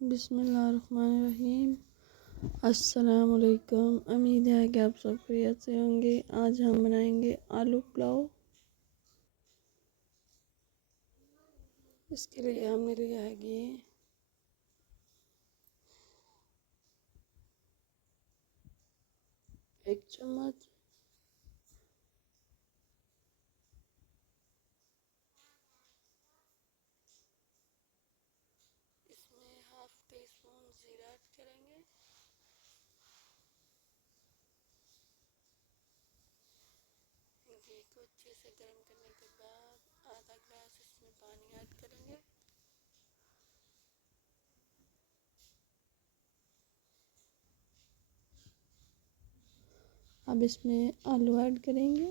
बिस्मिल्लाहिर्रहमानिर्रहीम। अस्सलामुअलैकुम। उम्मीद है कि आप सब खैरियत से होंगे। आज हम बनाएंगे आलू पुलाव। इसके लिए हमने लिया है घी, 1 चम्मच, इसमें ½ टीस्पून जीरा ऐड करेंगे। घी को अच्छे से गर्म करने के बाद आधा ग्लास इसमें पानी ऐड करेंगे। अब इसमें आलू ऐड करेंगे।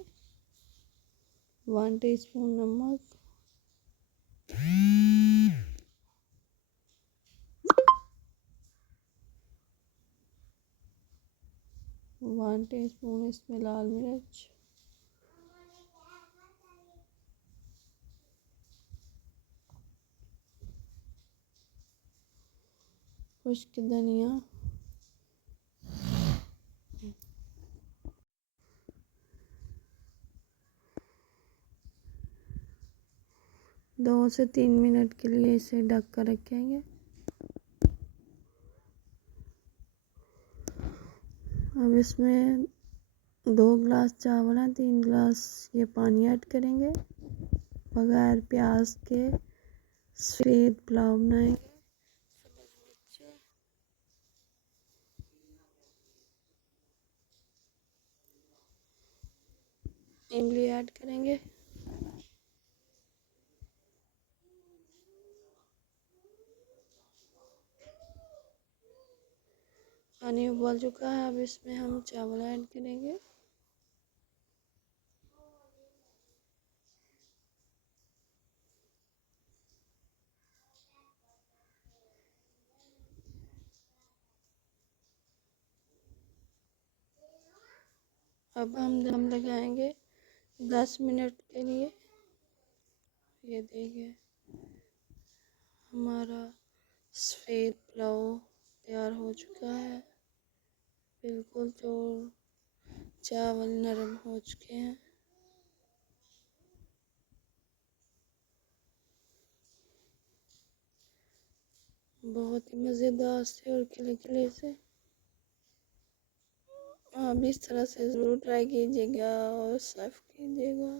1 टीस्पून नमक, 1 टीस्पून इसमें लाल मिर्च, खुश्क धनिया, 2 से 3 मिनट के लिए इसे ढक कर रखेंगे। अब इसमें 2 गिलास चावल है, 3 गिलास ये पानी ऐड करेंगे। बगैर प्याज के सफ़ेद पुलाव बनाएंगे। सब्ज़ मिर्च, इमली ऐड करेंगे। पानी उबल चुका है, अब इसमें हम चावल ऐड करेंगे। अब हम दम लगाएंगे 10 मिनट के लिए। ये देखिए हमारा सफ़ेद पुलाव तैयार हो चुका है। बिल्कुल जो चावल नरम हो चुके हैं। बहुत ही मज़ेदार से और खिले खिले से। आप इस तरह से ज़रूर ट्राई कीजिएगा और सर्व कीजिएगा।